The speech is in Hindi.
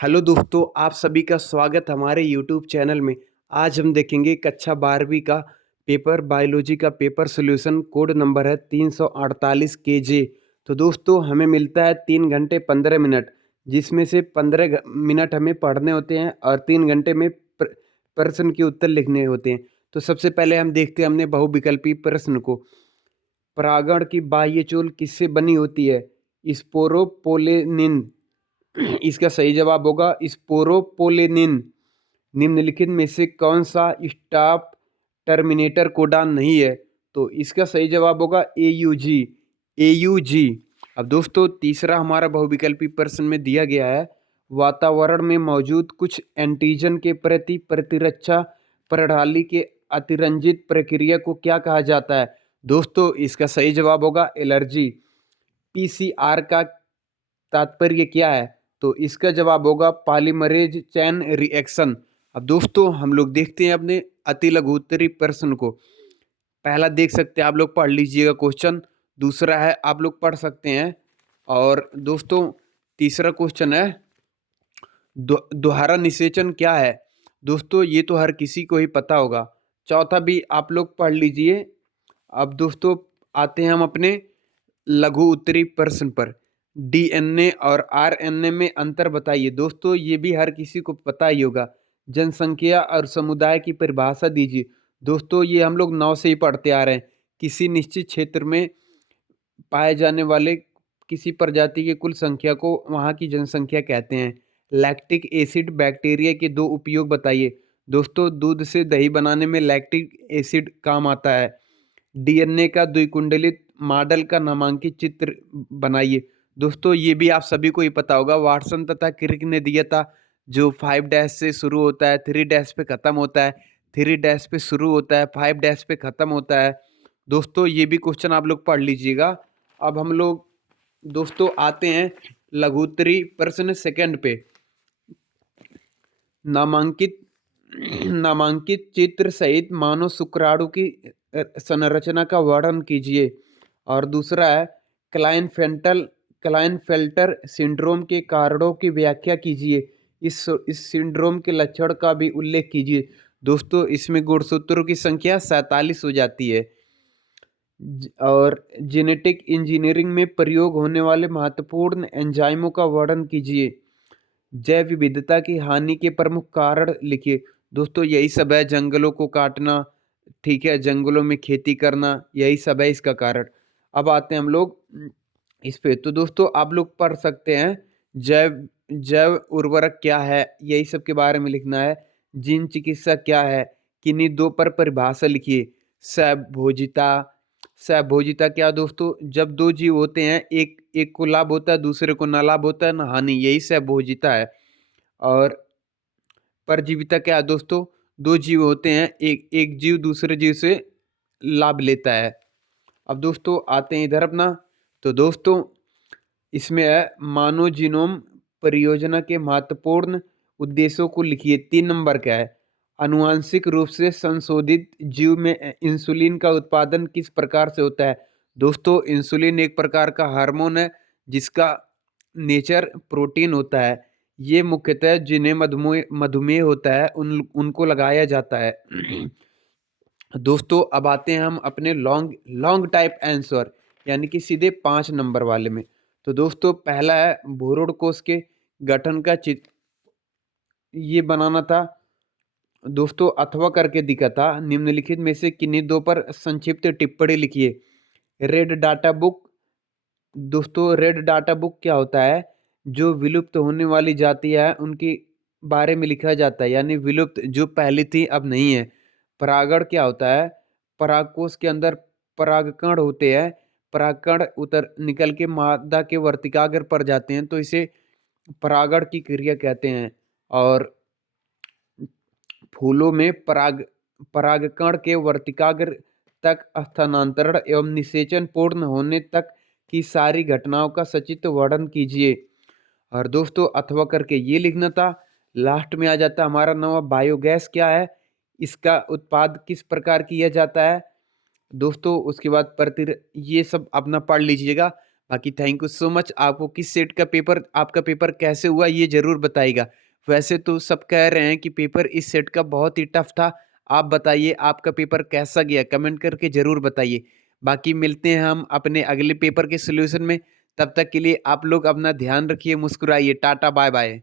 हेलो दोस्तों, आप सभी का स्वागत हमारे यूट्यूब चैनल में। आज हम देखेंगे कक्षा 12वीं का पेपर बायोलॉजी का पेपर सॉल्यूशन। कोड नंबर है 348 केजे। तो दोस्तों हमें मिलता है 3 घंटे 15 मिनट, जिसमें से 15 मिनट हमें पढ़ने होते हैं और 3 घंटे में प्रश्न के उत्तर लिखने होते हैं। तो सबसे पहले हम देखते हैं हमने बहुविकल्पी प्रश्न को। परागण की बाह्य चोल किससे बनी होती है? स्पोरोपोलेनिन। इसका सही जवाब होगा स्पोरोपोलेनिन। निम्नलिखित में से कौन सा स्टॉप टर्मिनेटर कोडान नहीं है? तो इसका सही जवाब होगा एयूजी। एयूजी। अब दोस्तों तीसरा हमारा बहुविकल्पी प्रश्न में दिया गया है, वातावरण में मौजूद कुछ एंटीजन के प्रति प्रतिरक्षा प्रणाली के अतिरंजित प्रक्रिया को क्या कहा जाता है? दोस्तों इसका सही जवाब होगा एलर्जी। पीसीआर का तात्पर्य क्या है? तो इसका जवाब होगा पॉलीमरेज चैन रिएक्शन। अब दोस्तों हम लोग देखते हैं अपने अति लघु उत्तरीय प्रश्न को। पहला देख सकते हैं, आप लोग पढ़ लीजिएगा क्वेश्चन। दूसरा है आप लोग पढ़ सकते हैं। और दोस्तों तीसरा क्वेश्चन है दोहरा निषेचन क्या है? दोस्तों ये तो हर किसी को ही पता होगा। चौथा भी आप लोग पढ़ लीजिए। अब दोस्तों आते हैं हम अपने लघु उत्तरीय प्रश्न पर। डीएनए और आरएनए में अंतर बताइए। दोस्तों ये भी हर किसी को पता ही होगा। जनसंख्या और समुदाय की परिभाषा दीजिए। दोस्तों ये हम लोग 9 से ही पढ़ते आ रहे हैं। किसी निश्चित क्षेत्र में पाए जाने वाले किसी प्रजाति की कुल संख्या को वहाँ की जनसंख्या कहते हैं। लैक्टिक एसिड बैक्टीरिया के 2 उपयोग बताइए। दोस्तों दूध से दही बनाने में लैक्टिक एसिड काम आता है। डीएनए का द्विकुंडलित मॉडल का नामांकित चित्र बनाइए। दोस्तों ये भी आप सभी को ही पता होगा, वाटसन तथा क्रिक ने दिया था। जो 5 डैश से शुरू होता है, 3 डैश पे खत्म होता है, 3 डैश पे शुरू होता है, 5 डैश पे खत्म होता है। दोस्तों ये भी क्वेश्चन आप लोग पढ़ लीजिएगा। अब हम लोग दोस्तों आते हैं लघुत्तरी प्रश्न सेकंड पे। नामांकित नामांकित चित्र सहित मानव शुक्राणु की संरचना का वर्णन कीजिए। और दूसरा है क्लाइनफेल्टर सिंड्रोम के कारणों की व्याख्या कीजिए। इस सिंड्रोम के लक्षण का भी उल्लेख कीजिए। दोस्तों इसमें गुणसूत्रों की संख्या 47 हो जाती है। और जेनेटिक इंजीनियरिंग में प्रयोग होने वाले महत्वपूर्ण एंजाइमों का वर्णन कीजिए। जैव विविधता की हानि के प्रमुख कारण लिखिए। दोस्तों यही सब है, जंगलों को काटना, ठीक है, जंगलों में खेती करना, यही सब है इसका कारण। अब आते हैं हम लोग इस पे। तो दोस्तों आप लोग पढ़ सकते हैं जैव जैव उर्वरक क्या है, यही सब के बारे में लिखना है। जीन चिकित्सा क्या है, किन्हीं 2 पर परिभाषा लिखिए। सहभोजिता। सहभोजिता क्या दोस्तों? जब 2 जीव होते हैं, एक को लाभ होता है, दूसरे को ना लाभ होता है ना हानि, यही सहभोजिता है। और परजीविता क्या है दोस्तों? 2 जीव होते हैं, एक जीव दूसरे जीव से लाभ लेता है। अब दोस्तों आते हैं इधर अपना। तो दोस्तों इसमें है मानव जीनोम परियोजना के महत्वपूर्ण उद्देश्यों को लिखिए। 3 नंबर का है, आनुवांशिक रूप से संशोधित जीव में इंसुलिन का उत्पादन किस प्रकार से होता है? दोस्तों इंसुलिन एक प्रकार का हार्मोन है जिसका नेचर प्रोटीन होता है। ये मुख्यतः जिन्हें मधुमेह मधुमेह होता है उनको लगाया जाता है। दोस्तों अब आते हैं हम अपने लॉन्ग लॉन्ग टाइप आंसर, यानी कि सीधे 5 नंबर वाले में। तो दोस्तों पहला है भ्रूण कोश के गठन का चित्र ये बनाना था। दोस्तों अथवा करके दिखा था। निम्नलिखित में से किन्हीं 2 पर संक्षिप्त टिप्पणी लिखिए। Red data book. दोस्तों रेड डाटा बुक क्या होता है? जो विलुप्त होने वाली जातियां है उनके बारे में लिखा जाता है, यानी विलुप्त जो पहले थी अब नहीं है। परागण क्या होता है? परागकोश के अंदर परागकण होते हैं। परागकण उतर निकल के मादा के वर्तिकाग्र पर जाते हैं, तो इसे परागण की क्रिया कहते हैं। और फूलों में परागकण के वर्तिकाग्र तक स्थानांतरण एवं निषेचन पूर्ण होने तक की सारी घटनाओं का सचित्र वर्णन कीजिए। और दोस्तों अथवा करके ये लिखना था। लास्ट में आ जाता हमारा नवा बायोगैस क्या है, इसका उत्पाद किस प्रकार किया जाता है। दोस्तों उसके बाद ये सब अपना पढ़ लीजिएगा। बाकी थैंक यू सो मच। आपको किस सेट का पेपर, आपका पेपर कैसे हुआ ये ज़रूर बताइएगा। वैसे तो सब कह रहे हैं कि पेपर इस सेट का बहुत ही टफ था। आप बताइए आपका पेपर कैसा गया? कमेंट करके ज़रूर बताइए। बाकी मिलते हैं हम अपने अगले पेपर के सॉल्यूशन में। तब तक के लिए आप लोग अपना ध्यान रखिए, मुस्कुराइए। Tata bye bye.